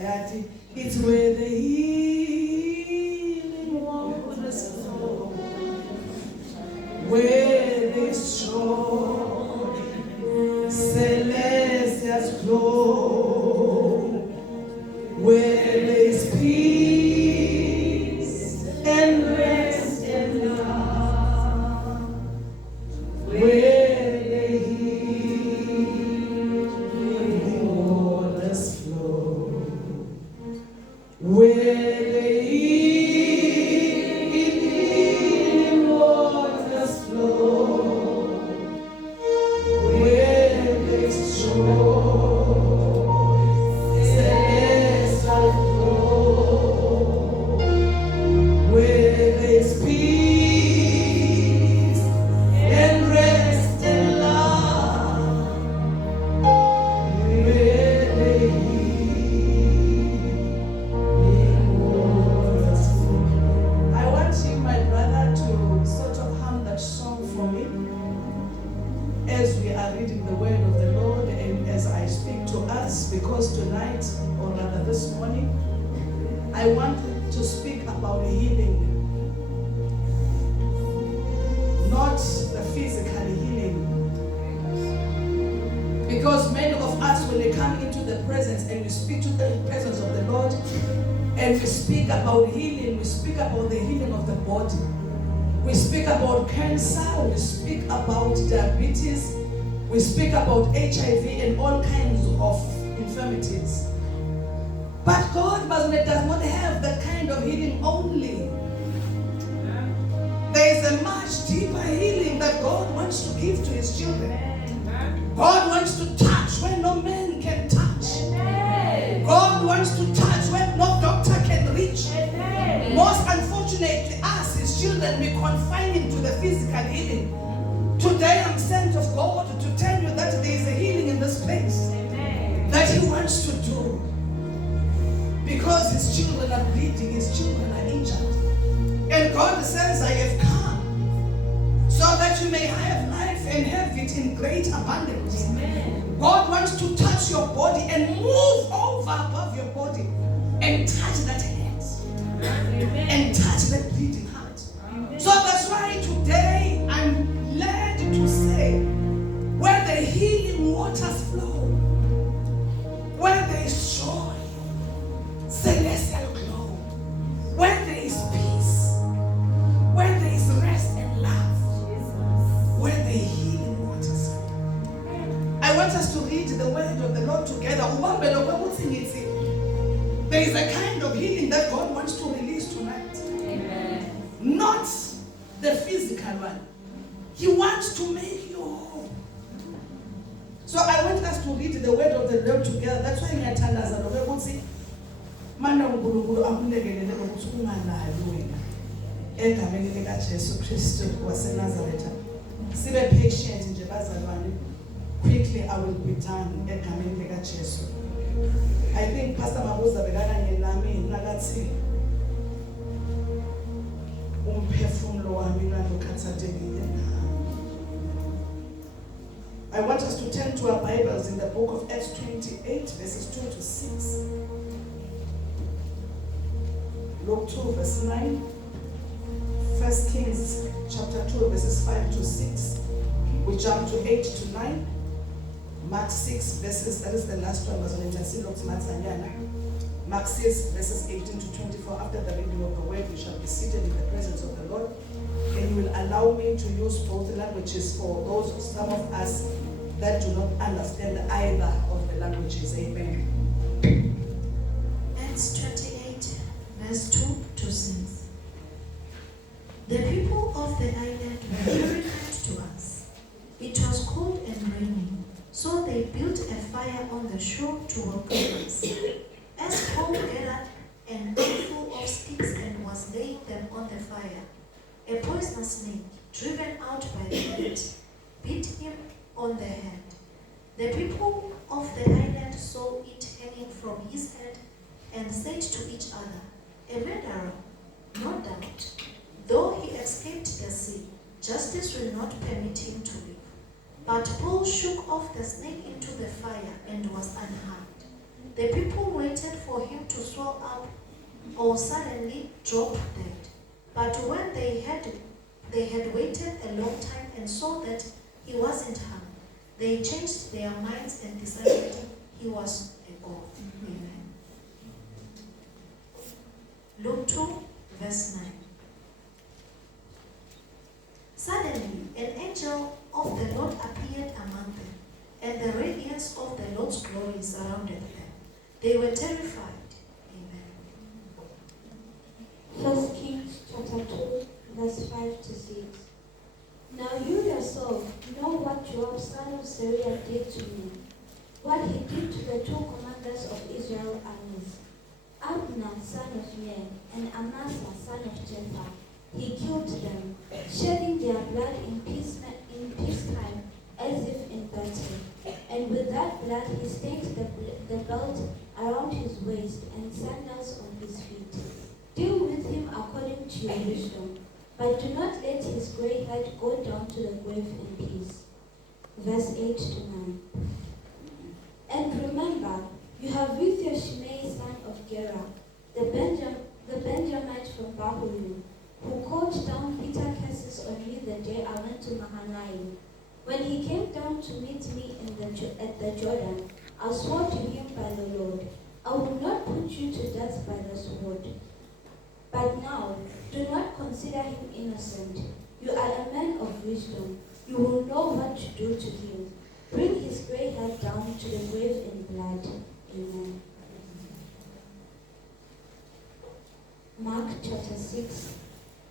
It's where the healing waters flow, where this joy, celestials flow, where there's peace and rest and love, where the healing waters flow, where the healing waters flow, where there's joy, celestial flow, where there's peace and rest and love, where the I want you, my brother, to sort of hum that song for me as we are reading the word of the Lord and as I speak to us, because tonight, or rather this morning, I want to speak about healing. Not the physical healing. Because many of us, when we come into the presence and we speak to the presence of the Lord, and we speak about healing, we speak about the healing of the body. We speak about cancer, we speak about diabetes, we speak about HIV and all kinds of infirmities. But God does not have that kind of healing only. There is a much deeper healing that God wants to give to His children. God wants to touch when no man can touch. God wants to touch when no doctor can reach. Most unfortunately, us, His children, we confine Him to the physical healing. Today I'm sent of God to tell you that there is a healing in this place that He wants to do. Because His children are bleeding, His children are injured. And God says, I have come so that you may have life and have it in great abundance. God wants to touch your body and move over above your body and touch that head and touch that bleeding heart. So that's why today I'm led to say, where the healing waters flow, where there is joy, celestial glow, where there is peace, where there is rest and love, where the healing waters flow. I want us to read the word of the Lord together. There is a kind of healing that God wants to release tonight. Amen. Not the physical one. He wants to make you whole. So I want us to read the word of the Lord together. That's why I tell us that mana uNkulunkulu akulekelele ukuthi unganayo wena. Egameni lika Jesu Kristu waseNazaretha. Sibe patient nje bazalwane. Quickly I will be done. Egameni lika Jesu. I think Pastor Mabuza bekanye nami nakathi umphefumulo wami nalokhathathekile. I want us to turn to our Bibles in the book of Acts 28 verses 2 to 6. Luke 2 verse 9. 1 Kings chapter 2 verses 5 to 6. We jump to 8 to 9. Mark 6 verses, that is the last one, Mark 6 verses 18 to 24. After the reading of the word, we shall be seated in the presence of the Lord. And you will allow me to use both languages for those, some of us that do not understand either of the languages. Amen. Acts 28 verse 2 to 6. The people of the island were very kind to us. It was cold and raining, so they built a fire on the shore to welcome us. As Paul gathered an armful of sticks and was laying them on the fire, a poisonous snake, driven out by the heat, bit him on the hand. The people of the island saw it hanging from his head and said to each other, a murderer, no doubt. Though he escaped the sea, justice will not permit him to live. But Paul shook off the snake into the fire and was unharmed. The people waited for him or suddenly drop dead. But when they had waited a long time and saw that he wasn't harmed, they changed their minds and decided he was a god. Amen. Luke 2, verse 9. Suddenly, an angel of the Lord appeared among them, and the radiance of the Lord's glory surrounded them. They were terrified. Amen. 1 Kings chapter 2, verse 5 to 6. Now you yourself know what Joab son of Zeruiah did to me, what he did to the two commanders of Israel armies, Abner son of Ner and Amasa son of Jetha. He killed them, shedding their blood in peacetime as if in battle. And with that blood he staked the belt around his waist and sandals on his feet. Deal with him according to your wisdom, but do not let his grey head go down to the grave in peace. Verse 8 to 9. And remember, you have with you Shimei son of Gera, the Benjamite from Babylon, who called down bitter curses on me the day I went to Mahanaim. When he came down to meet me at the Jordan, I swore to him by the Lord, I will not put you to death by the sword. But now, do not consider him innocent. You are a man of wisdom. You will know what to do to him. Bring his grey head down to the grave in blood. Amen. Mark chapter 6,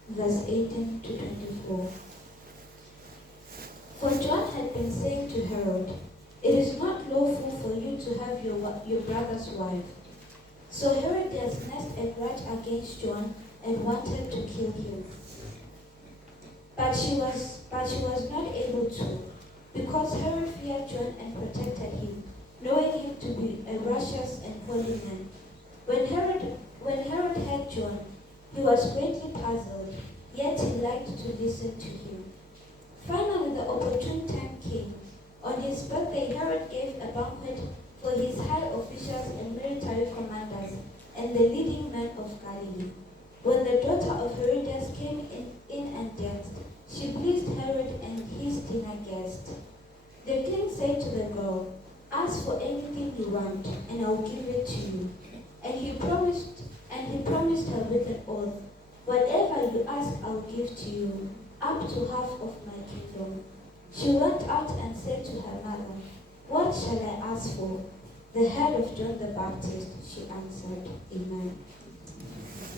verse 18 to 24. For John had been saying to Herod, it is not lawful for you to have your brother's wife. So Herodias nursed a grudge against John and wanted to kill him. But she was not able to, because Herod feared John and protected him, knowing him to be a righteous and holy man. When Herod heard John, he was greatly puzzled, yet he liked to listen to him. Finally, the opportune time came. On his birthday, Herod gave a banquet for his high officials and military commanders and the leading men of Galilee. When the daughter of Herodias came in and danced, she pleased Herod and his dinner guest. The king said to the girl, ask for anything you want, and I will give it to you. And he promised her with an oath, whatever you ask, I will give to you, up to half of my kingdom. She went out and said to her mother, what shall I ask for? The head of John the Baptist, she answered. Amen.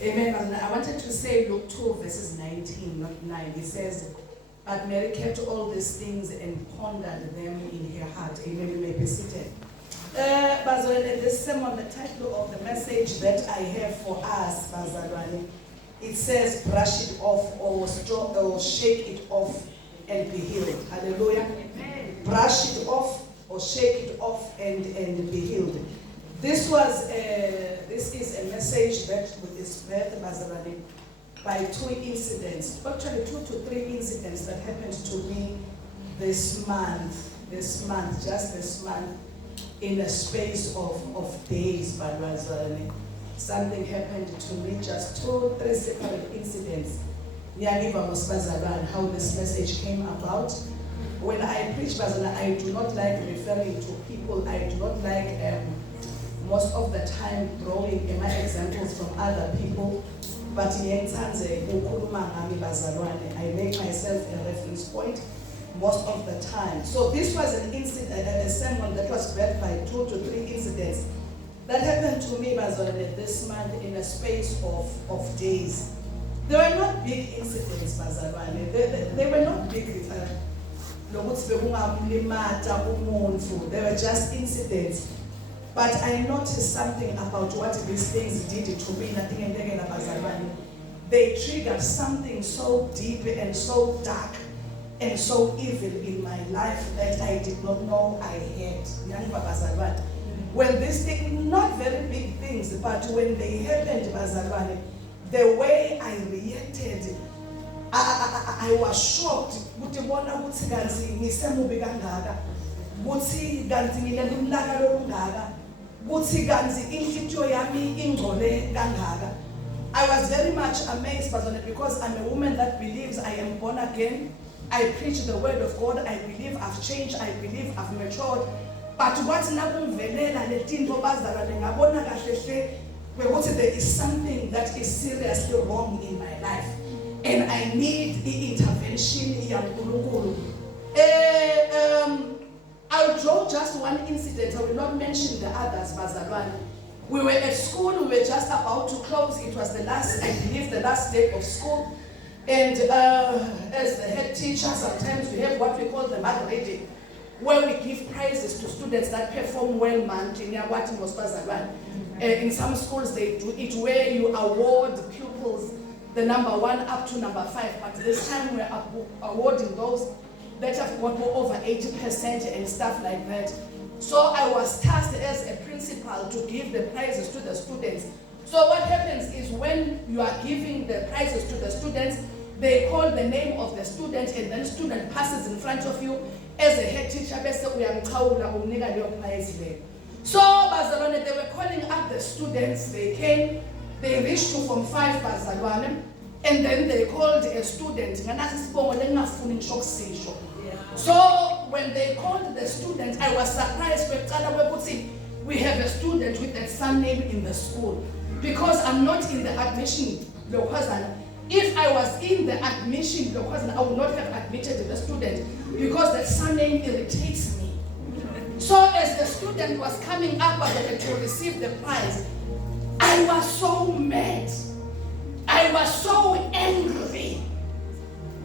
Amen. I wanted to say Luke 2, verses 19, not 9. It says, but Mary kept all these things and pondered them in her heart. Amen. You may be seated. Bazalwane, this sermon, the title of the message that I have for us, Bazalwane, it says, brush it off or shake it off and be healed. Hallelujah. Amen. Brush it off or shake it off and be healed. This is a message that is birthed, Bazalwane, by two incidents, actually 2 to 3 incidents that happened to me this month, just this month, in a space of days, Bazalwane. Something happened to me, just 2-3 separate incidents. How this message came about. When I preach, Bazalwane, I do not like referring to people. I do not like most of the time drawing my examples from other people. But I make myself a reference point most of the time. So this was an incident, a sermon that was read by 2 to 3 incidents that happened to me, Bazalwane, this month in a space of days. They were not big incidents, Bazalwane. They were not big. They were just incidents. But I noticed something about what these things did to me. They triggered something so deep and so dark and so evil in my life that I did not know I had. When these things, not very big things, but when they happened, Bazalwane, the way I reacted, I was shocked. I was very much amazed, Bazalwane, because I'm a woman that believes I am born again. I preach the word of God. I believe I've changed. I believe I've matured. But what there is something that is seriously wrong in my life. And I need the intervention. I'll draw just one incident. I will not mention the others, Bazalwane. We were at school. We were just about to close. It was the last, I believe, the last day of school. And as the head teacher, sometimes we have what we call the mug reading, where we give prizes to students that perform well monthly. In some schools they do it where you award pupils the number 1 up to number 5, but this time we're awarding those that have got over 80% and stuff like that. So I was tasked as a principal to give the prizes to the students. So what happens is when you are giving the prizes to the students, they call the name of the student and then student passes in front of you as a head teacher. So Bazalwane, they were calling up the students. They came, they reached to Form 5 Bazalwane, and then they called a student. So when they called the student, I was surprised. We have a student with that surname in the school, because I'm not in the admission. If I was in the admission, I would not have admitted the student, because that surname irritates me. So as the student was coming up to receive the prize, I was so mad. I was so angry.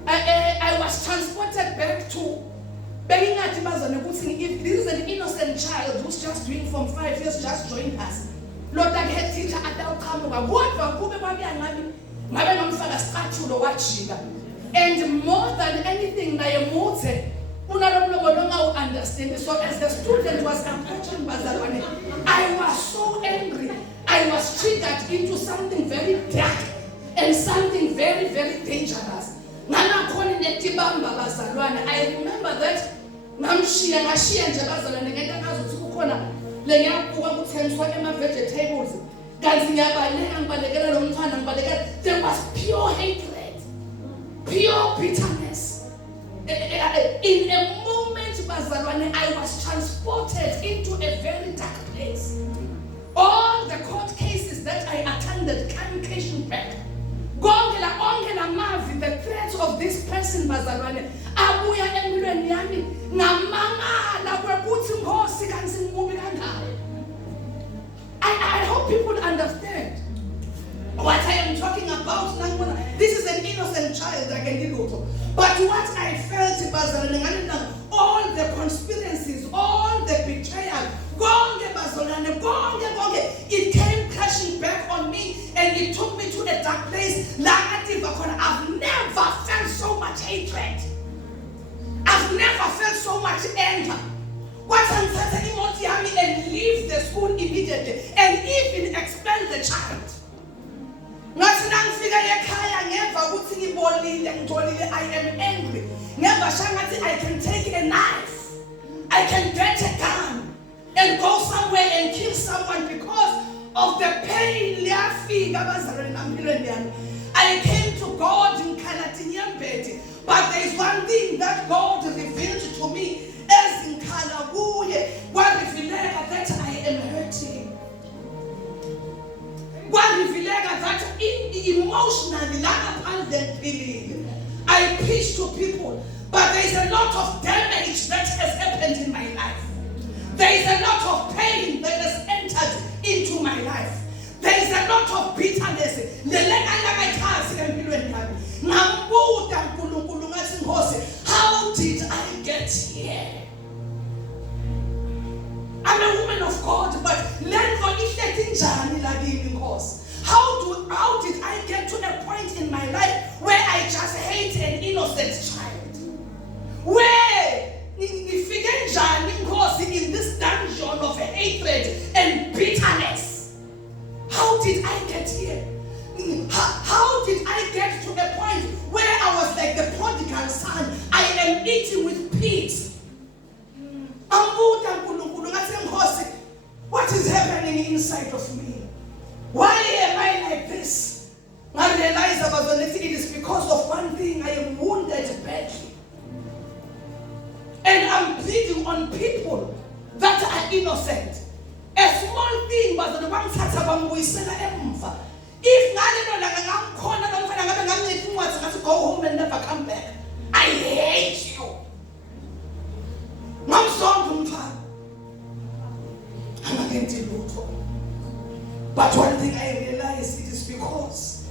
I was transported back to if this is an innocent child who's just doing Form 5 years, just joined us. Lord, that head teacher at our and more than anything, I understand. So as the student was approaching Bazalwane, I was so angry. I was triggered into something very dark and something very, very dangerous. I remember that vegetables. There was pure hatred, pure bitterness. In a moment, Bazalwane, I was transported into a very dark place. All the court cases that I attended came back. The threats of this person, Bazalwane, abuya empilweni yami ngamangala kwekuthi Nkosi kanti ngimubi kangaka. I hope people understand what I am talking about. This is an innocent child, but what I felt, Bazalwane, all the conspiracies, all the betrayal, it came crashing back on me, and it took me to a dark place. I've never felt so much hatred. I've never felt so much anger. What I'm saying, and leave the school immediately, and even expel the child. I am angry. I can take a knife, I can get a gun and go somewhere and kill someone because of the pain. I came to God in Kalatinyambeti, but there is one thing that God revealed to me as in Kalabuye, what revealed that I am hurting. What revealed that emotionally, I preach to people, but there is a lot of damage that has happened in my life. There is a lot of pain that has entered into my life. There is a lot of bitterness. How did I get here? I'm a woman of God, but how did I get to a point in my life where I just hate an innocent child? Where in this dungeon of hatred and bitterness? How did I get here? How did I get to a point where I was like the prodigal son? I am eating with pigs. What is happening inside of me? Why am I like this? realize about it is because of one thing. I am wounded badly. And I'm pleading on people that are innocent. A small thing, but the one that's about we said, if not to go home and never come back, I hate you. I'm sorry, I'm against you. But one thing I realize it is because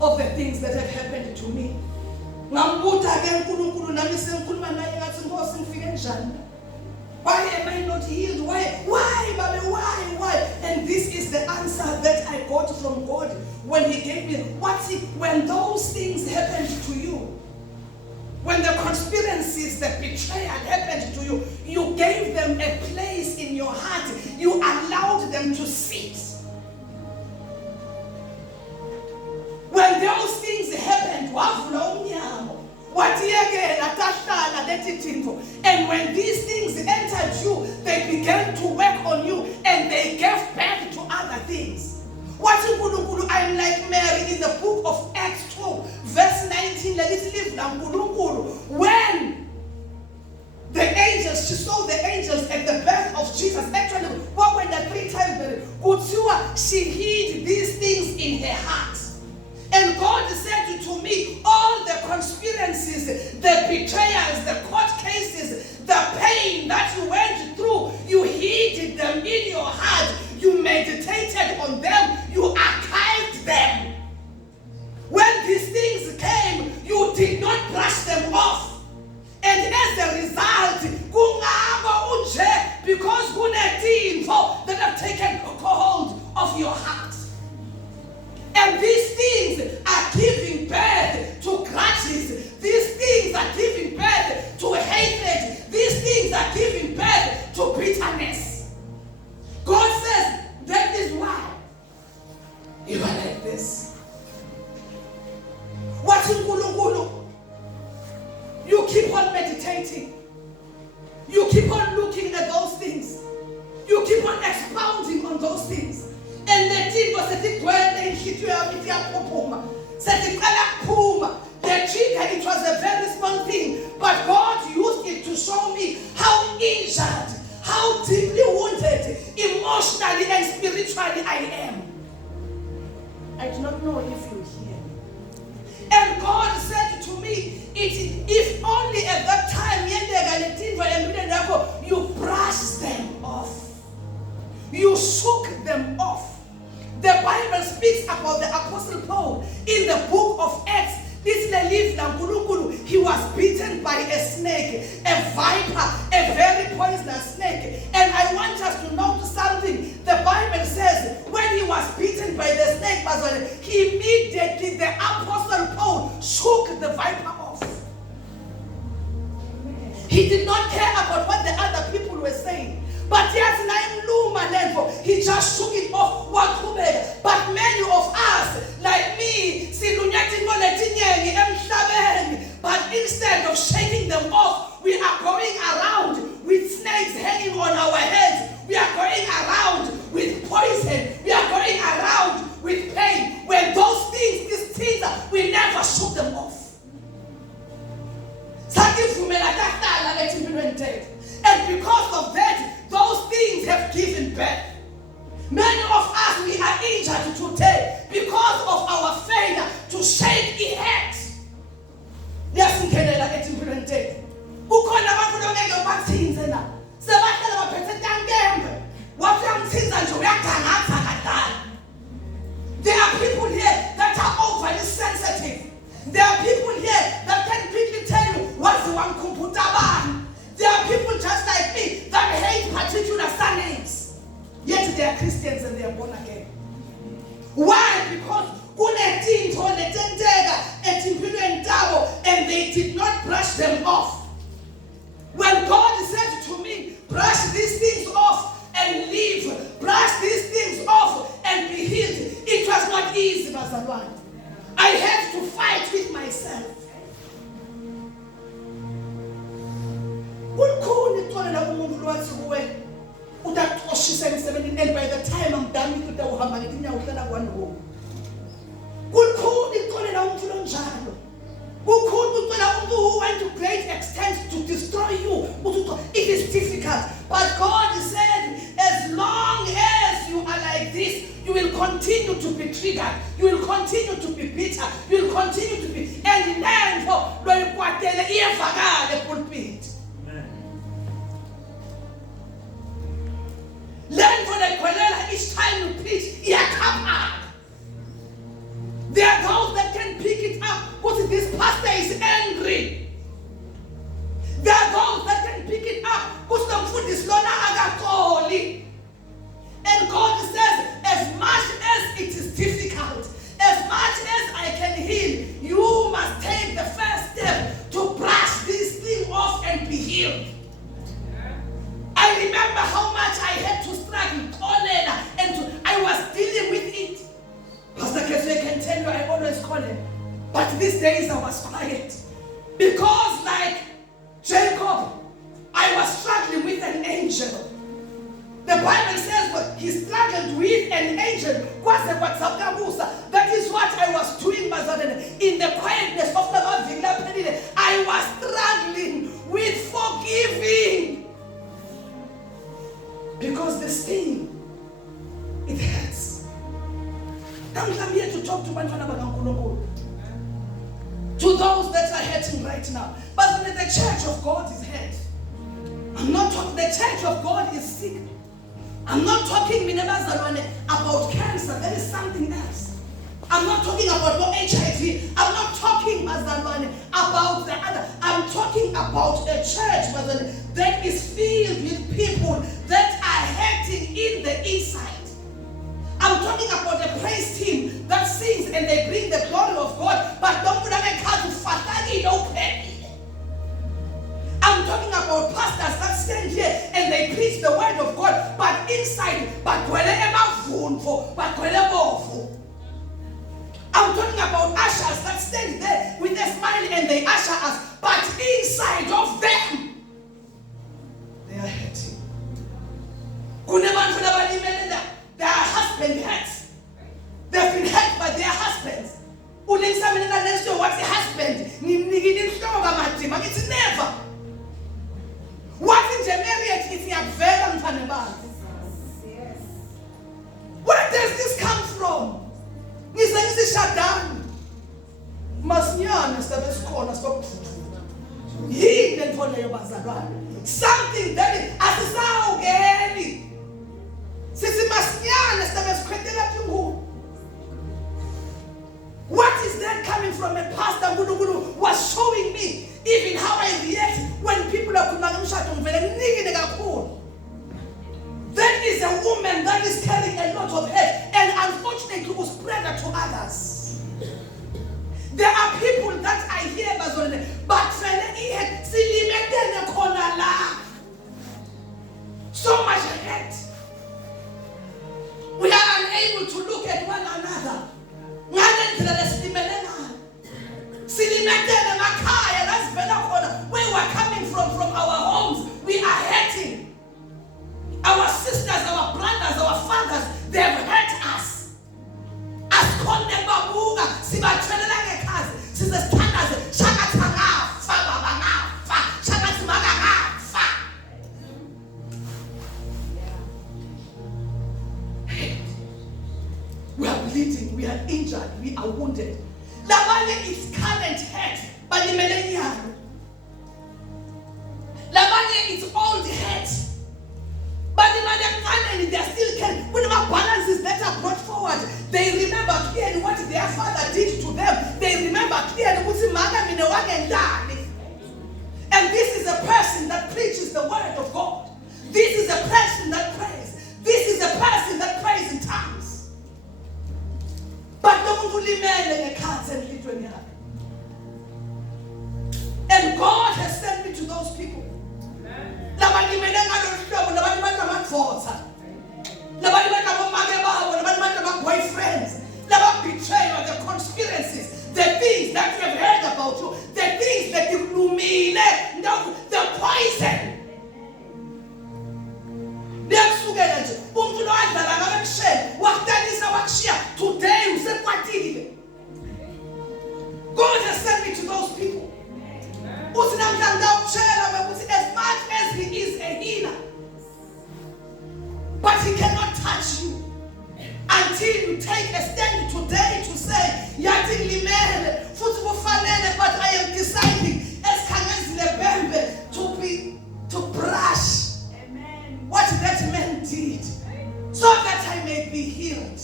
of the things that have happened to me. Why am I not healed? Why, Baba? Why? And this is the answer that I got from God when He gave me. When those things happened to you, when the conspiracies, the betrayal happened to you, you gave them a place in your heart. You allowed them to sit. When those things happened, and when these things entered you, they began to work on you and they gave birth to other things. I'm like Mary in the book of Acts 2, verse 19. When the angels, she saw the angels at the birth of Jesus. Actually, what went the 3 times? She hid these things in her heart. And God said to me, all the conspiracies, the betrayals, the court cases, the pain that you went through, you hid them in your heart. You meditated on them. You archived them. When these things came, you did not brush them off. And as a result, because that have taken hold of your heart. And these things are giving birth to grudges. These things are giving birth to hatred. These things are giving birth to bitterness. God says that is why you are like this. What's in Kulukulu? You keep on meditating. You keep on looking at those things. You keep on expounding on those things. And the thing was that it it was a very small thing, but God used it to show me how injured, how deeply wounded, emotionally and spiritually I am. I do not know if you hear me. And God said to me, if only at that time you brushed them off, you shook them off. The Bible speaks about the Apostle Paul in the book of Acts. He was bitten by a snake, a viper, a very poisonous snake. And I want us to notice something. The Bible says when he was bitten by the snake, he immediately, the Apostle Paul, shook the viper off. He did not care about what the other people were saying. But he just shook it off. But many of us, like me, but instead of shaking them off, we are going around with snakes hanging on our heads. We are going around with poison. We are going around with pain. When those things, these things, we never shook them off. And because of that, those things have given birth. Many of us, we are injured today because of our failure to shake the head. Yes, in Canada, it's important. There are people here that are overly sensitive. There are people here that can quickly tell you what's the one computer ban. There are people just like me that hate particular surnames. Yet they are Christians and they are born again. Why? Because and they did not brush them off. When God said to me, brush these things off and leave, brush these things off and be healed, it was not easy, Bazalwan. I had to fight with myself. And by the time I'm done with the njalo. Who went to great extent to destroy you. It is difficult. But God said, as long as you are like this, you will continue to be triggered. You will continue to be bitter. You will continue to be. And then for the pulpit. Learn for the Kolela each time you preach, come up. There are those that can pick it up because this pastor is angry. There are those that can pick it up because the food is lona agakoli. And God says, as much as it is difficult, as much as I can heal, you must take the first step to brush this thing off and be healed. I remember how much I had to struggle, and I was dealing with it. Pastor Keswe can tell you I always call him. But these days I was quiet. Because like Jacob, I was struggling with an angel. The Bible says well, he struggled with an angel. That is what I was doing in the quietness of the Lord. I was struggling with forgiving. Because the sting, it hurts. I'm here to talk to those that are hurting right now. But the church of God is hurt. I'm not talking, the church of God is sick. I'm not talking about cancer. That is something else. I'm not talking about no HIV. I'm not talking about the other. I'm talking about a church that is filled with people that are hurting in the inside. I'm talking about a praise team that sings and they bring the glory of God, but don't put I'm talking about pastors that stand here and they preach the word of God, but inside, I'm talking about ushers that stand there with a smile and they usher us, but inside of them, they are hurting. Their husband hurts. They've been hurt by their husbands. What's the husband? It's never. What in the marriage is where does this come from? Shut down. Something that is what is that coming from? A pastor who was showing me even how I react when people are that is a woman that is carrying a lot of hate and unfortunately will spread it to others. There are people that I hear but so much hate. We are unable to look at one another. Where we are coming from our homes, we are hurting. Our sisters, our brothers, our fathers, they have hurt us. We are bleeding, we are injured, we are wounded. Labanye is current hurt, but the millennium. Labanye is old hurt, but the millennium, they still can. When our balances that are brought forward, they remember clearly what their father did to them. They remember clearly what and this is a person that preaches the word of God. This is a person that prays. This is a person that prays in tongues. But don't only men in the cards and literally. And God has sent me to those people. Boyfriends, betrayal, the conspiracies, the things that you have heard about you, the things that you illumine, the poison. Today until you take a stand today to say, yathi limele, futhi kufanele, but I am deciding to brush what that man did, so that I may be healed.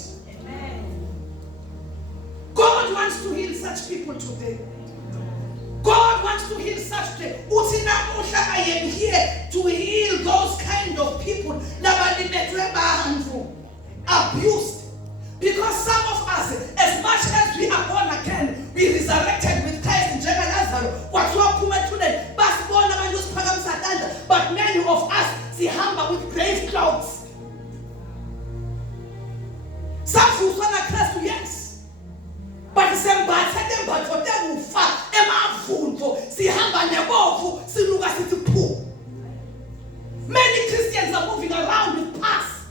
God wants to heal such people today. God wants to heal such people. Uthi namuhla, I am here to heal those kind of people abused. Because some of us, as much as we are born again, we resurrected with Christ in but many of us see humble with grave clothes. Some who saw Christ, yes. But some bad them, but for them who far, see humble nebovu, see luga city poor. Many Christians are moving around with past.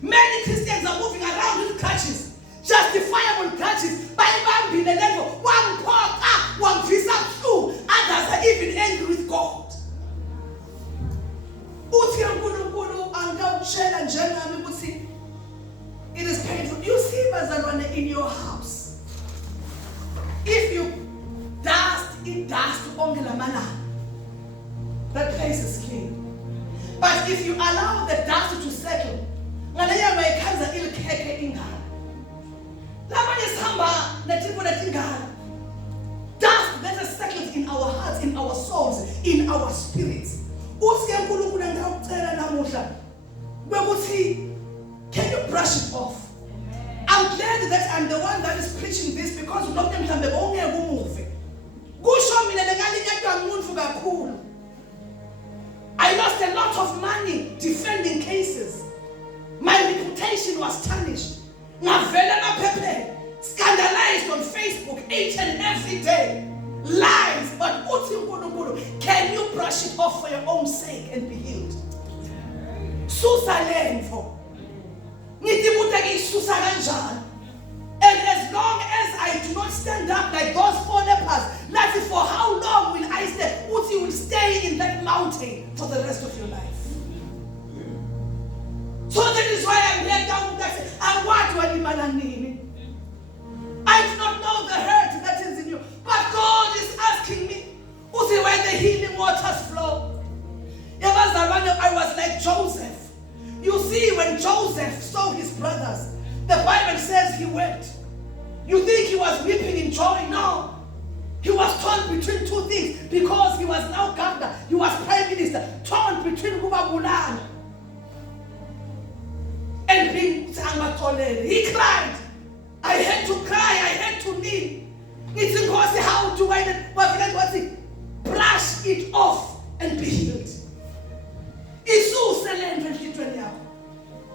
Many Christians are moving around with crutches, justifiable crutches. By being the level, one pork, one visa through, others are even angry with God. It is painful. You see, Bazalwane, in your house, if you eat dust on that place is clean. But if you allow the dust to settle, dust that is settled in our hearts, in our souls, in our spirits. Can you brush it off? I'm glad that I'm the one that is preaching this, because I lost a lot of money defending cases. My reputation was tarnished. Scandalized on Facebook each and every day. Lies. But can you brush it off for your own sake and be healed? And as long as I do not stand up like those 4 lepers, let's see, for how long will I stay? You will stay in that mountain for the rest of your life. So that is why I'm here down there. I do not know the hurt that is in you, but God is asking me, where the healing waters flow. I was like Joseph. You see, when Joseph saw his brothers, the Bible says he wept. You think he was weeping in joy? No. He was torn between 2 things, because he was now governor, he was prime minister, torn between Kubabulana and being Sangatolele. He cried. I had to cry, I had to kneel. How do I brush it off and be healed?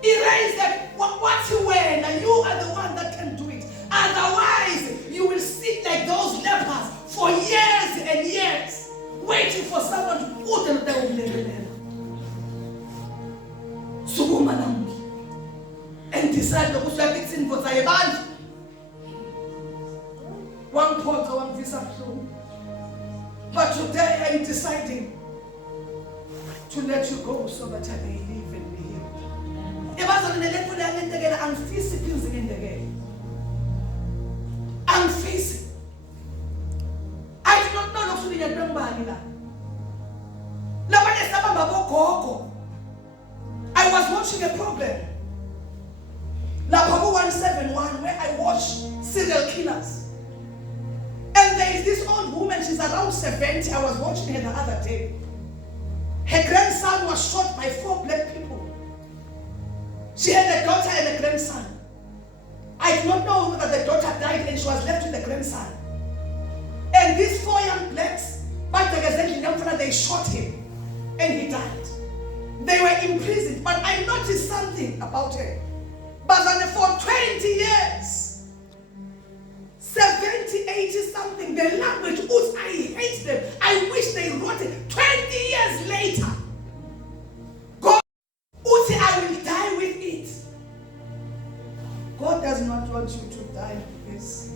Erase that. What's you wearing? And you are the one that can do it. Otherwise, you will sit like those lepers for years and years, waiting for someone to put them down. And decide to put it in for Taiwan. One porter, one visa through. But today I'm deciding to let you go so that I may live and be healed. I'm facing in the game. I'm facing. I do not know what to do. I was watching a program, Lapabu 171, where I watch serial killers. And there is this old woman, she's around 70. I was watching her the other day. Her grandson was shot by 4 black people. She had a daughter and a grandson. I do not know whether the daughter died and she was left with the grandson. And these 4 young blacks, they shot him and he died. They were imprisoned, but I noticed something about her. But for 20 years, 70, 80 something, the language, I hate them. I wish they wrote it 20 years later. God, I will die with it. God does not want you to die with this.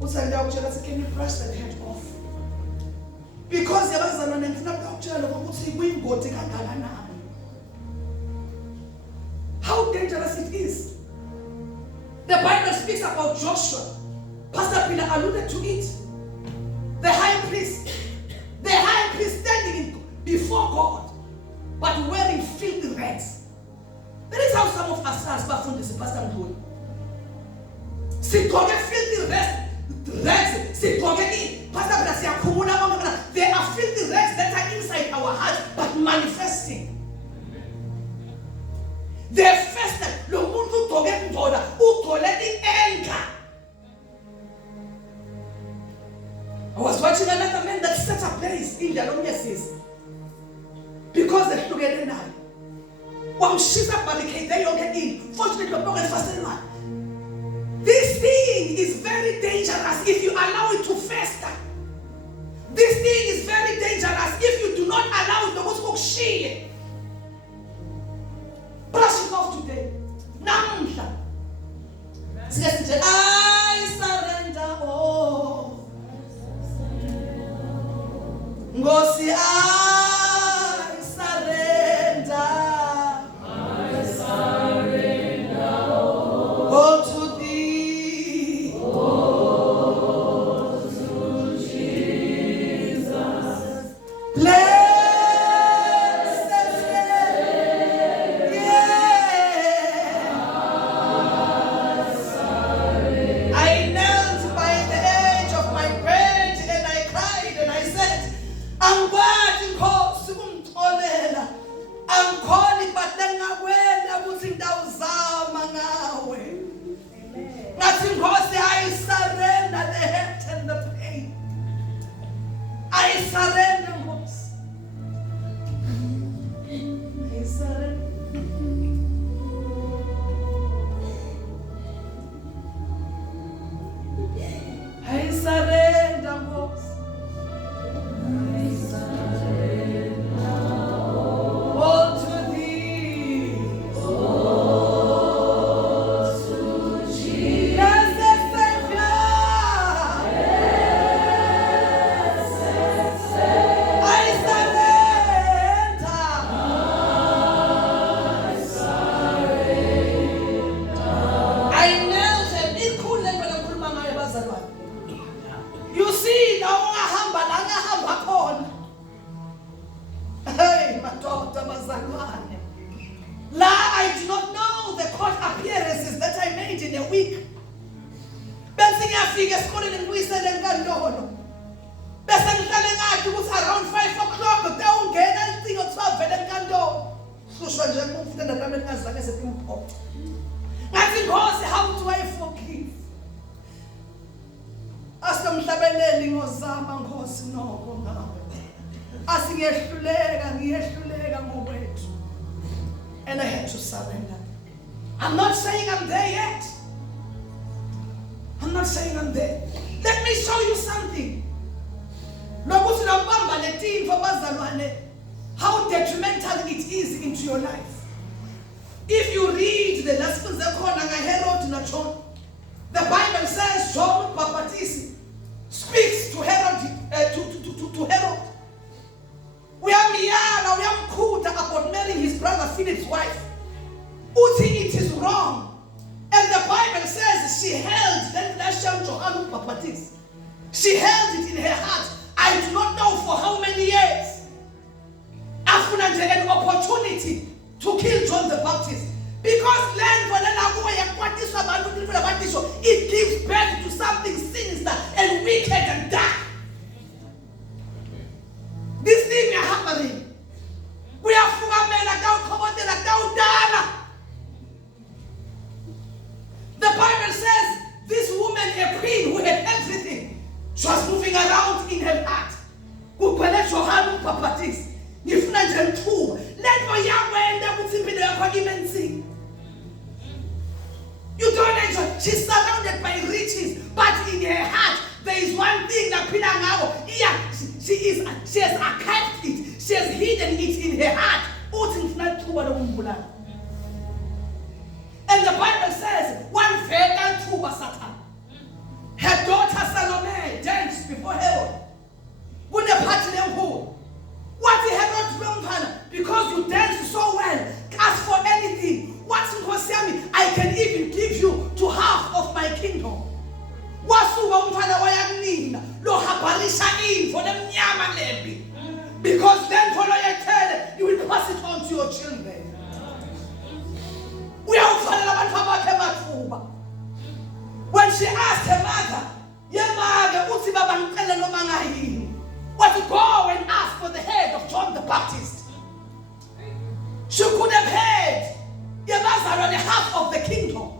Can you brush that head off? Because how dangerous it is. The Bible speaks about Joshua. Pastor Peter alluded to it. The high priest standing before God, but wearing filthy rags. That is how some of us are bafundisi, Pastor Mkhulu. Sigqoke filthy rags. Sigqoke Pastor Peter siyakhumula bonke. There are filthy rags that are inside our hearts, but manifesting. The first time, lo muntu ugqoke indoda, ugqoke i-anger. I was watching another man that set a place in the Lomyesis because they look at it now. One she's a barricade, they don't get in. Fortunately, the program is faster one. This thing is very dangerous if you allow it to fester. This thing is very dangerous if you do not allow it to go to brush it off today. Namhla. I surrender all. Ngosi, I surrender. I surrender all to thee. Oh, to Jesus. Blessed Savior, yeah. I knelt by the edge of my bed and I cried and I said, I'm calling, but then I was in Dauzama now. Nothing because I surrender the hurt and the pain. I surrender, boss. I surrender. I surrender, boss. All to thee, oh, to Jesus, blessed Savior, I surrender, I knelt and you see, now hey, madodha bazalwane. La, I do not know the court appearances that I made in a week. Bese ngiyafika esikoleni ngibuyisele enkantolo. Bese ngihlale ngathi ukuthi around 5 o'clock utawungena icingo kuthiwa vele enkantolo. Hlushwa nje kumfunda nami ngazange setimphothe. Ngathi Nkosi, how do I forgive? Asamhlabeleli ngozama Nkosi noko ngawe. Ngiyehluleka ngokwethu. And I had to surrender. I'm not saying I'm there yet. I'm not saying I'm there. Let me show you something. How detrimental it is into your life. If you read the Gospels, the Bible says John Baptist speaks to Herod. To Herod. We are about marrying his brother Philip's wife. Uti, it is wrong. And the Bible says she held that Johannu Baptist. She held it in her heart. I do not know for how many years. After an opportunity to kill John the Baptist. Because it gives birth to something sinister and wicked and dark. This thing is happening. We are the Bible says this woman, a queen who had everything, she was moving around in her heart. You don't enjoy. She's surrounded by riches, but in her heart there is one thing that she has archived it. She has hidden it in her heart. And the Bible says, one vegan tuba Satan. Her daughter Salome danced before Herod. Would the party them who? What the Herod wrong? Because you danced so well. Ask for anything. What's in I can even give you to have onto your children. Uyawufanele abantu abakhe emathuba. When she asked her mother, "Yemake uthi baba ngicela noma ngayini?" Was to go and ask for the head of John the Baptist. She could have had Yemazalwane half of the kingdom.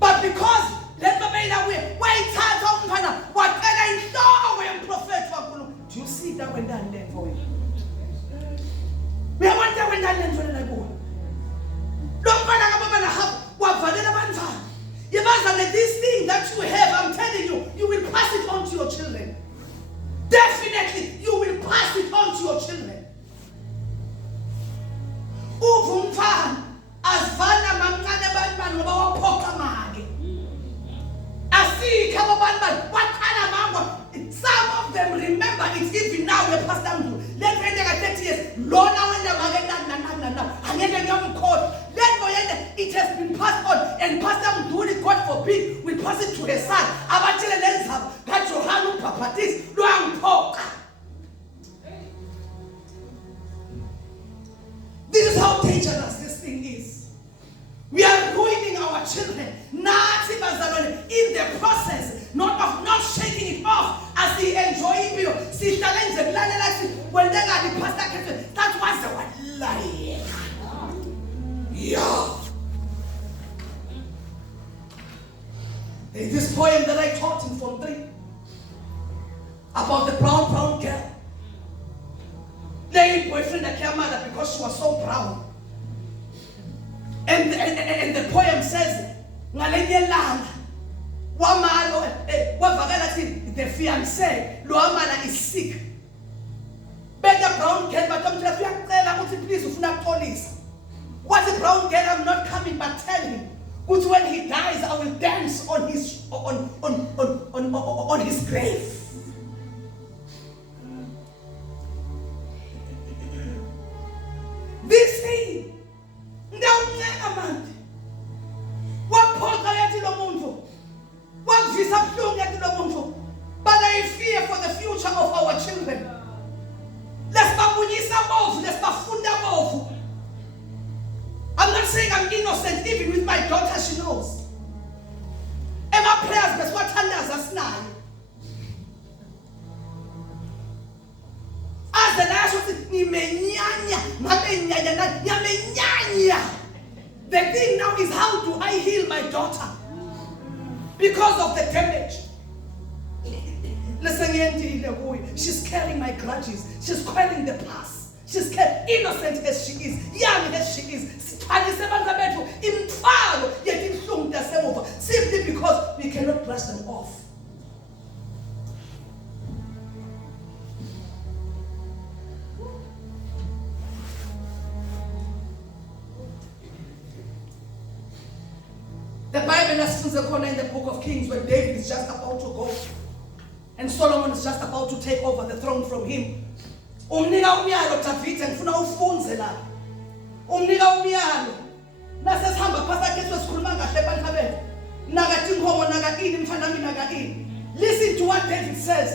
But because let me be that way, wayithatha umfana wacela inhloko yomprofeti waNkulunkulu. Do you see that when that land for you? We want that when that land for the boy. Don't find out about half. What vanilla bantan? Yemazalwane, this thing that you have, I'm telling you, you will pass it on to your children. Definitely, you will pass it on to your children. Uvumfana azifana mancane abantwana ngoba waphoqa mage. Asika abantwana waqala mangwa. Some of them remember it even now we pass down to. Let me take 30 years. Lona wenda mage na. Angeke ngiyamkhoda. Let me it has been passed on and Pastor Mduli, God forbid, will pass it to his son. Abatshele lezabo kaJohana uBhaptist lwangiphoqa. This is how dangerous this thing is. We are ruining our children. Nathi bazalwane in the process, not shaking it off as they enjoy it. Sihlala nje kulalela ukuthi when they got the pastor came, that was the one lie. Yeah. There's this poem that I taught in Form 3 about the brown girl. Their boyfriend that came mother because she was so brown. And the poem says, "Ngalenye langa wamalo wavakala ukuthi the fiancé lo amala is sick." Bega brown girl bakamtshela uyacela ukuthi please ufuna ukuxolisa. What the brown girl, I'm not coming, but tell him, because when he dies, I will dance on his grave. This thing, but I fear for the future of our children. I'm not saying I'm innocent, even with my daughter, she knows. And my prayers, that's what thunders us now. As the last one, the thing now is, how do I heal my daughter? Because of the damage. Listen, she's carrying my grudges. She's carrying the past. She's innocent as she is, young as she is. Simply because we cannot brush them off. The Bible has in the book of Kings when David is just about to go and Solomon is just about to take over the throne from him. Umnika umyalo David ngifuna ufunze la. Umnika umyalo. Nasesihamba phasa ke sikhuluma kahle abantu bethu. Nakathi inkomo nakakini mfanami nakakini. Listen to what David says.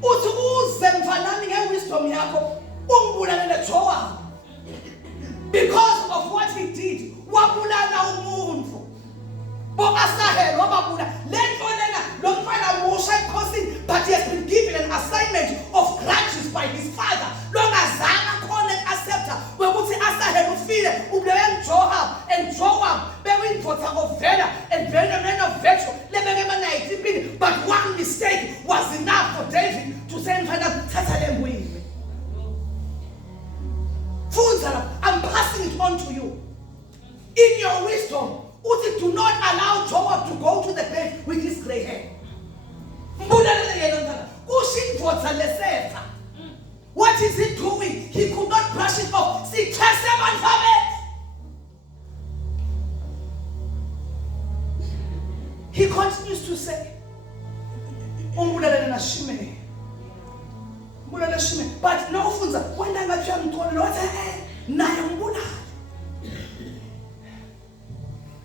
Uthi uze mfanami ngewisdom yakho ungibulalele Joab. Because of what he did, wabulala umuntu. Bo Asahel wababula. Lento lena lo mfana musha ekhosini, but he has been given an assignment of grudges by his father. Longazana khona accepta ukuthi Asahel ufile ubulele Joab and Joab bewindvodza ovela and Vela man of virtue lebeke ma-19, but one mistake was enough for David to say mfana thatha lembuyile. Funza, I'm passing it on to you. In your wisdom, Uti, do not allow Joab to go to the grave with his gray hair. What is he doing? He could not brush it off. See, he continues to say, but no, Funza, when I'm at young,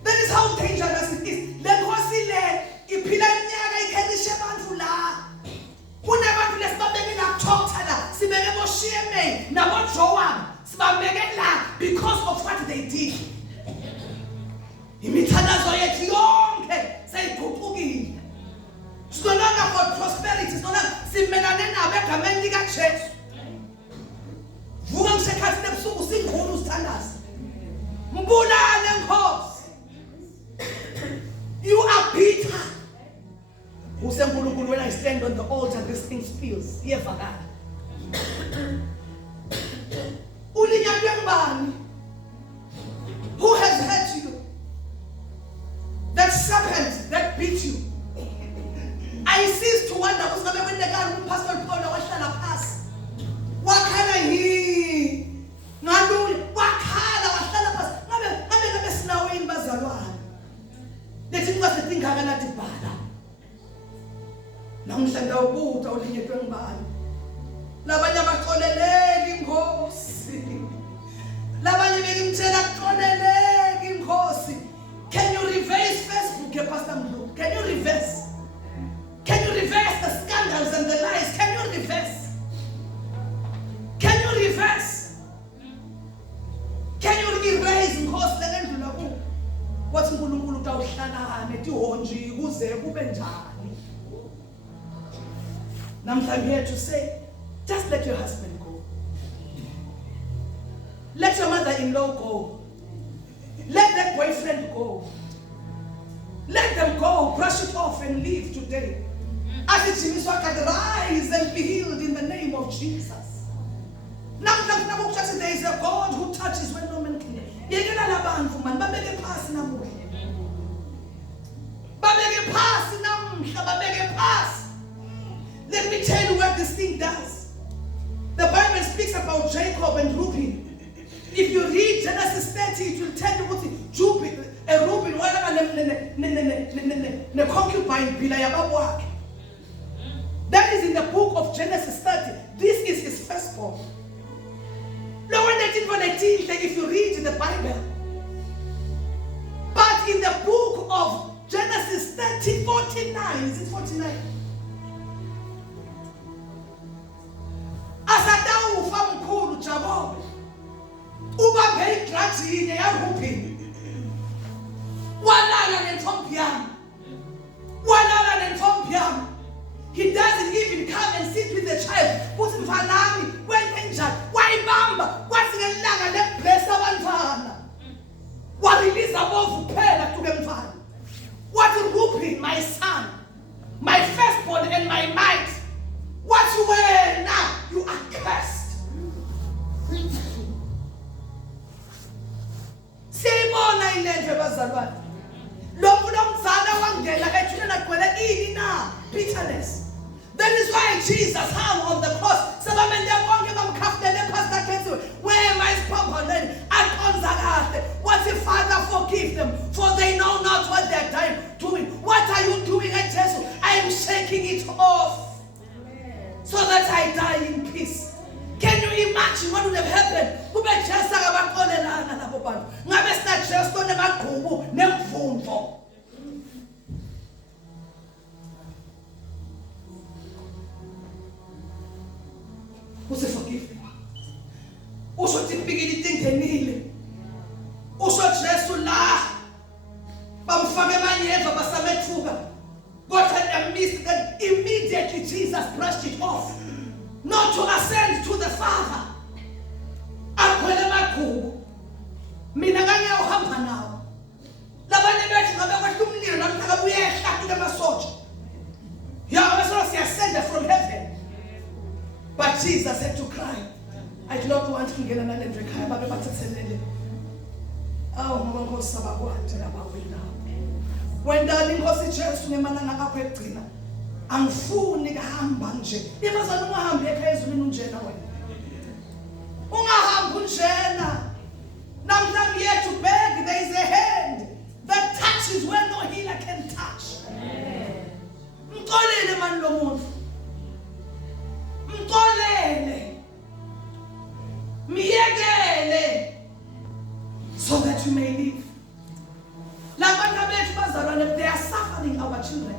that is how dangerous it is. sibabeke la because of what they did. Imithandazo yethu yonke seyiguqukile. Sinolanga for prosperity, sinolanga simelane nabo egameni likaJesu. Vuka ngisekhathini ebusuku singikhulu usithandaza. Mbulale Nkosi. You are bitter. Usenkulunkulu when I stand on the altar this thing spills. Iyevakala. Ulinyatwe ngubani? Who has hurt you? That serpent that beat you. I cease to wonder what's going to happen when Pastor Paul wahlala phasi. Wakhala yini? Ngalule wakhala wahlala phasi. Ngabe sinaweni bazalwane. Lethi ngasitingaka nathi bhala. Namhlanje ubuta ulinyetwe ngubani? Labanye abaxoleleki Nkosi. Labanye bekimtshela kuxoleleki Nkosi. Can you reverse Facebook, Pastor Mdlu? Can you reverse? Can you reverse the scandals and the lies? Can you reverse? Can you reverse? Can you erase Nkosi lengendlula ku? Wathi uNkulunkulu utawuhlala netihonji kuze kube njani? Namhlanje here to say, just let your husband go. Let your mother-in-law go. Let that boyfriend go. Let them go. Brush it off and leave today. As it is, rise and be healed in the name of Jesus. Now there is a God who touches when no man can. Let me tell you what this thing does. The Bible speaks about Jacob and Reuben. If you read Genesis 30, it will tell you what Reuben ne concubine bila ya babu wake. That is in the book of Genesis 30. This is his firstborn. If you read the Bible. But in the book of Genesis 30, 49, is it 49? Asatawufa mkhulu Jacob. Ubambe igrajini ya Reuben. Walala nentombi yami. Walala nentombi yami. He doesn't even come and sit with the child. Uthi mfanami, wenze njani? Wayibamba, wathi ngelanga lebless abantwana. Warelease abovu phela kuke mfana. Wathi Reuben, my son, my firstborn and my might. Wathi wena, you are cursed. Siyibona ilento bazalwane. Lo mzala wangena ethule nagcwele ini na bitterness. That is why Jesus hung on the cross. Sabamende bonke bamkhafulele Pastor Kethu. Where am I spoken? Akonzakade. What if Father forgive them, for they know not what they are doing. What are you doing at Jesus? I am shaking it off. So that I die in peace. Can you imagine what would have happened? Kube Jesu akabaxolelana labo bantu. Ngabe sina Jesu nemagqubu nemvumvo. Use forgive me. Usho tipikili tingenile. Usho Jesu la. Bamfake manyeva basamethuka. God had a mist that immediately Jesus brushed it off. Not to ascend to the Father. Akhwele magqubu. Mina ngeke uhamba nawo. Labanye bethu ngabe kwehla umlilo namhlanje uyehla kule masotsha. Yeah, so ascended from heaven. But Jesus had to cry. I do not want to get another ekhaya babe bathathelele. Awu ngoba Nkosi abakwande abawena. Wendani Nkosi Jesu ngemananga akho egcina. Angifuni kahamba nje. Ibazana ungahambi ekhaya ezulwini unjena wena. Ungahambi unjena. Namhlanje yethu beg, there is a hand that touches where no healer can touch. Mxolele mani lo muntu. Mxolele. Miyekele. So that you may live. Labantu bethu bazalwane, they are suffering our children.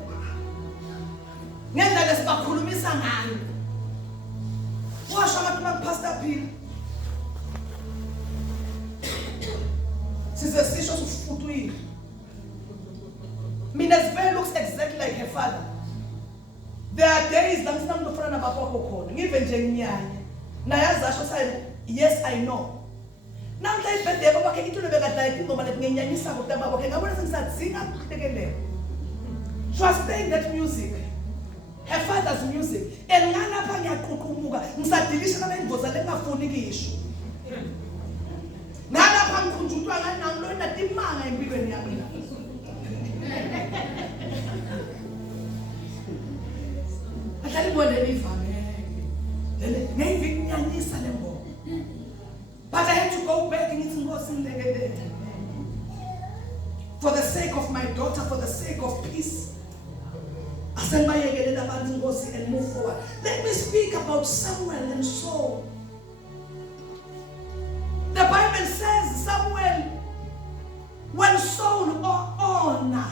Ngendlela sibakhulumisa ngayo. Washo abantu Pastor Phil. Size sisho sifutuyile. Mina Sibele looks exactly like her father. There are days la ngisina umuntu ofana nababa wakho khona. Ngive nje nginyanya. Nayazi asho sayi, yes I know. Namhla ibirthday baba wakhe into lebekadla ingoma lethi ngenyanyisa kodwa baba wakhe ngabona sengisadzinga ukuhlekelela. She was playing that music. Her father's music. And ngalapha ngiyaqhuqumuka ngisadilisha nabendvoza lengafuni kisho. Ngalapha ngikhunjulwa ngani nalo natimanga empilweni yami. Ahlali bona levame. Ngiyinyanyisa lembo. But I had to go back and it's for the sake of my daughter, for the sake of peace. And move forward. Let me speak about Samuel and Saul. The Bible says Samuel, when Saul or honor,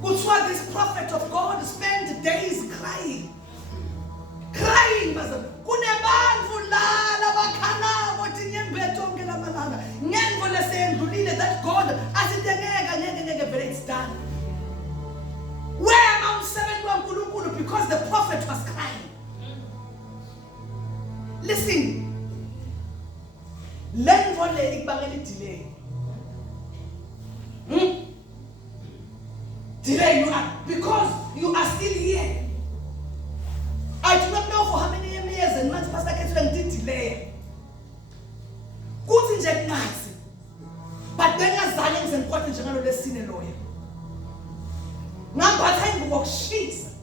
which was this prophet of God, spent days crying. Crying. That God it's done. Where Mount 7 because the prophet was crying. Listen. Learn for delay. Delay you are because you are still here. I do not know for how many years and months Pastor Ketchum did delay. Good in Nazi. But then as Zanians and what in general the seen lawyer. Now but time work sheets.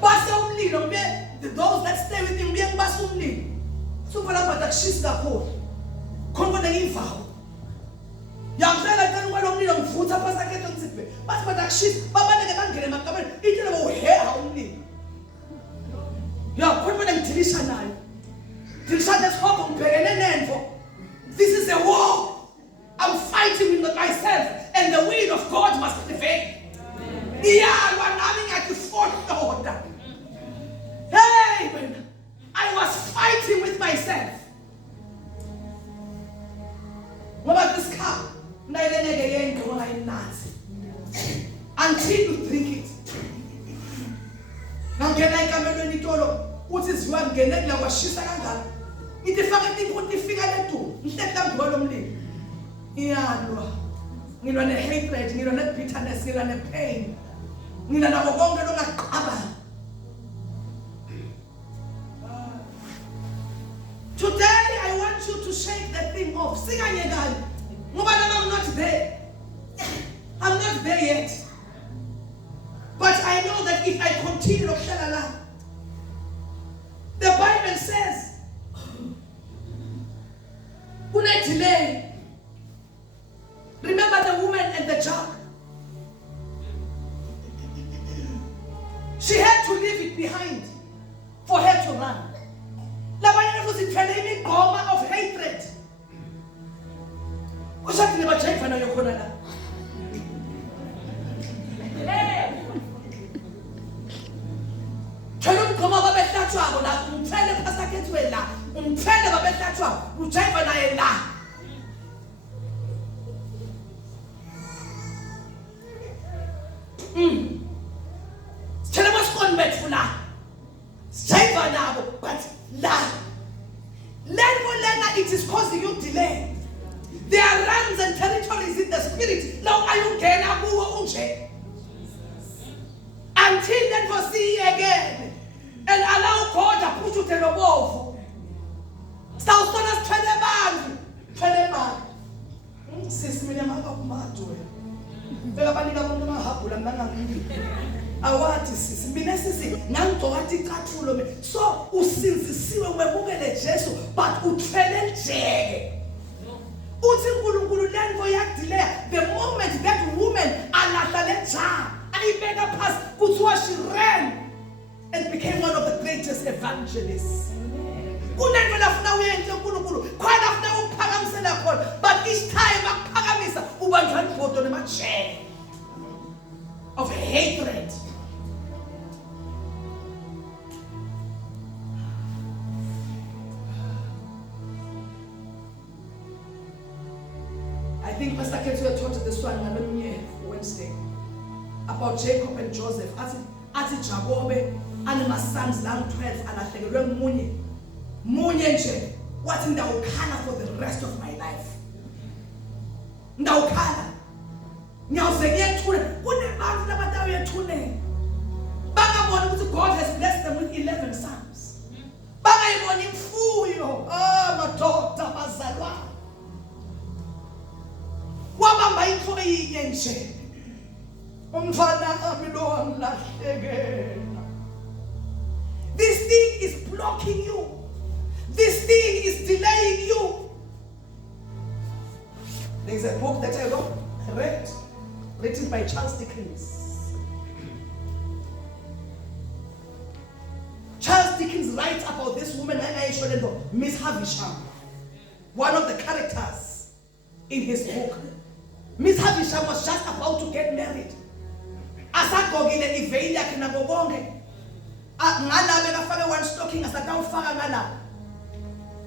But only those that stay with him being bas only. So for that she's the code. Come on the info. Young fella can well only on foot up as I get on sick. But for that she's Baba the man get him a cover, eating about hair only. Yeah, put them Tilisha now. Tilisha just hope on Perenen for. This is a war. I'm fighting with myself, and the will of God must prevail. Yeah, you are having at the fourth order. Hey, I was fighting with myself. What about this cup? Until you drink it. Now, can I come and tell you what is one genet la washisa kangaka? Itifaka tikufika letu. Mthetha ngolomli. Iyalwa. Ngilwa ne hatred, ngilwa ne bitterness, ngilwa ne pain. Ngilwa nako konke lokaqaba. Today I want you to shake that thing off. Singanyekani. Ngoba I'm not there. I'm not there yet. But I know that if I continue to shalala, the Bible says, delay. Remember the woman and the jug. She had to leave it behind for her to run. Labayana was a training goma of hatred. What's happening about Jaifa now? You're going to it is causing you delay. There are realms and territories in the spirit. Now are you getting until then we'll see again and allow God to put you to the wall. Start to try the man. Sis me nema akumajo. Beka banika bonke mahabula nangangili. Awathi sisi mina sisi nanto wathi kathulo me. So usinzisiwe webukele Jesu but uthwele njeke. Uthi uNkulunkulu lento yakudilea the moment that woman alahla le jar ayibeka phansi kuthiwa she ran and became one of the greatest evangelists. Kunento lafuna uyenze uNkulunkulu khona afuna ukuphakamisela khona but each time akuphakamisa ubanjwa ibhodo nemajele of hatred. bekufundiswa ngalemunye Wednesday about Jacob and Joseph. Athi Jacob anema sons lang 12 alahlekelwe munye nje wathi ndawukhala for the rest of my life. Ndawukhala. Ngiyawuze ngiyethule kunebantu labantu awuyethule. Bangabona ukuthi God has blessed them with 11 sons. Bangayibona imfuyo, madoda bazalwane. Wabamba inhloko yinye nje. Umfana ami lo wamlahlekela. This thing is blocking you. This thing is delaying you. There's a book that I read, written by Charles Dickens. Charles Dickens writes about this woman, Miss Havisham, one of the characters in his book. Miss Havisham was just about to get married. Asagogile iveli yakhe nabo bonke. Ngala bekafake one stocking asatawufaka ngala.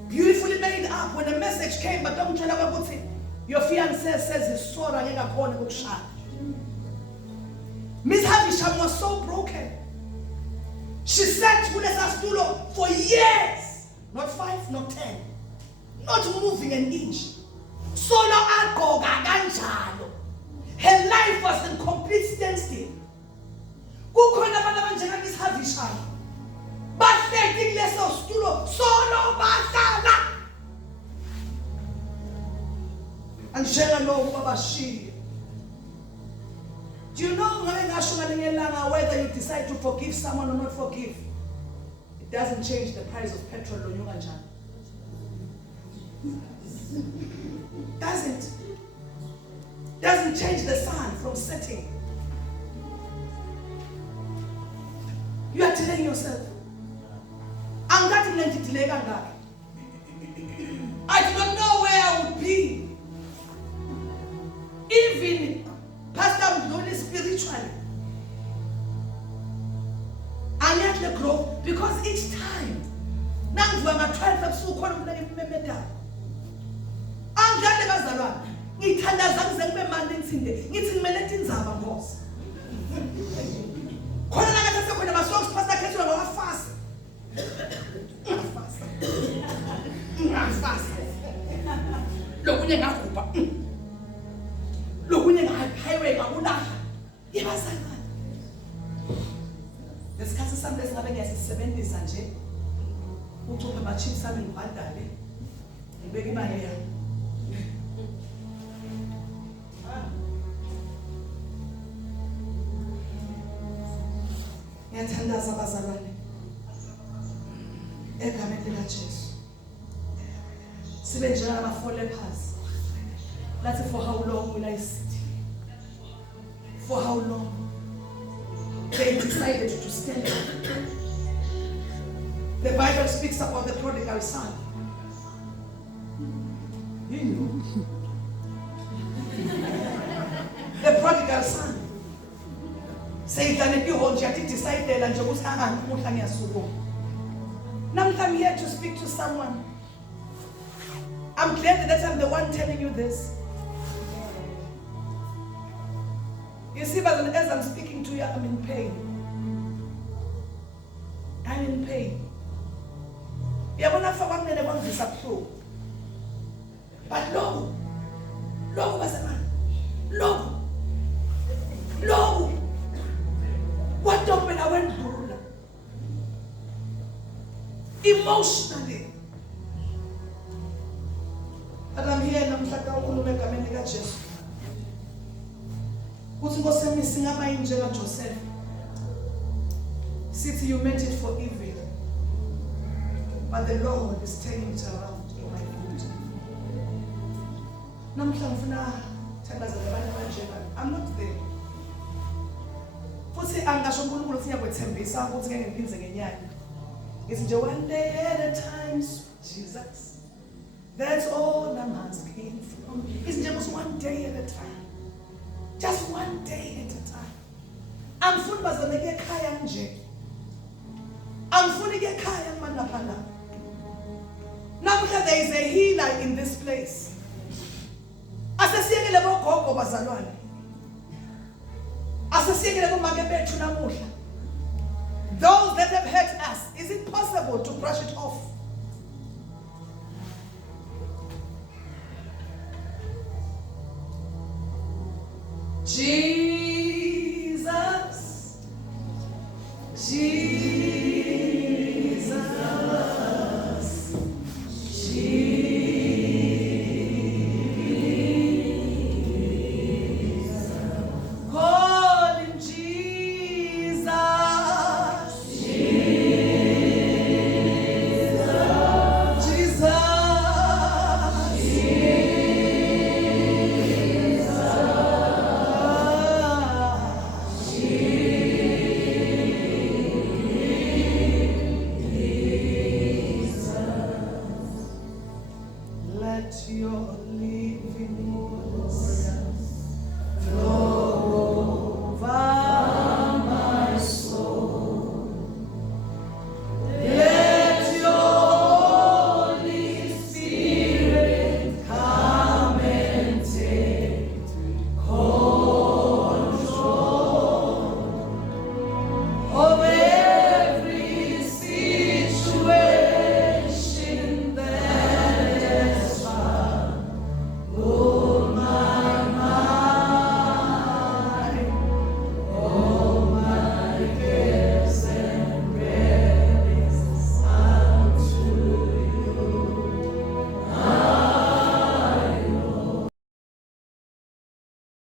Beautifully made up. When the message came, but don't tell about it. Your fiancé says he's sorry ngeke khona ukushaya. Miss Havisham was so broken. She sat kulesa stulo for years, not 5, not 10, not moving an inch. Solo agoga kanjalo. Her life was in complete standstill. Kukhona abantu abanjenga Miss Havisham. Bahleli kuleso stulo solo bahlala. Anjena lo babashiya. Do you know whether you decide to forgive someone or not forgive? It doesn't change the price of petrol. Doesn't change the sun from setting. You are telling yourself, I'm getting to delay. I do not know where I would be. Even Pastor Mdoni spiritually. And yet the growth, because each time, now when I try to so call them memeda. I'm glad they was around. It had a zang manding sinde. It's in Meletin Zaba boss. When I got to my songs, Pastor Kettle, I fast. Fast. Look, when you got look, when you have highway, I would not. Give us a man. There's some days having as 70 Sanjay. Who talk about cheap some in one day. And begging my hair. Yatanda Zabazarani. Ekamendela Jesu. Sibenjana for lepers. That's for how long will I sit? For how long? They decided to stand up. The Bible speaks about the prodigal son. You know. The prodigal son. Satan, if you hold your decided and you now I'm here to speak to someone. I'm glad that I'm the one telling you this. You see, but as I'm speaking to you, I'm in pain. I'm in pain. You want to find one want to disapprove. But Lord, was a man. Lord, what up when I went through? Emotionally. And I'm here and I'm like, I want to make a mega gesture. Joseph. City, you meant it for evil, but the Lord is turning it around for my good. I'm not there. It's just one day at a time, Jesus. That's all I'm asking from. It's just one day at a time. Just one day at a time. I'm full bazanege kaya nje. I'm fully get kaya manapana. Now there is a healer in this place. As I say, ogogo bazalwane. Asisiyekele kumake bethu namuhla. Those that have hurt us, is it possible to brush it off? Jesus, Jesus.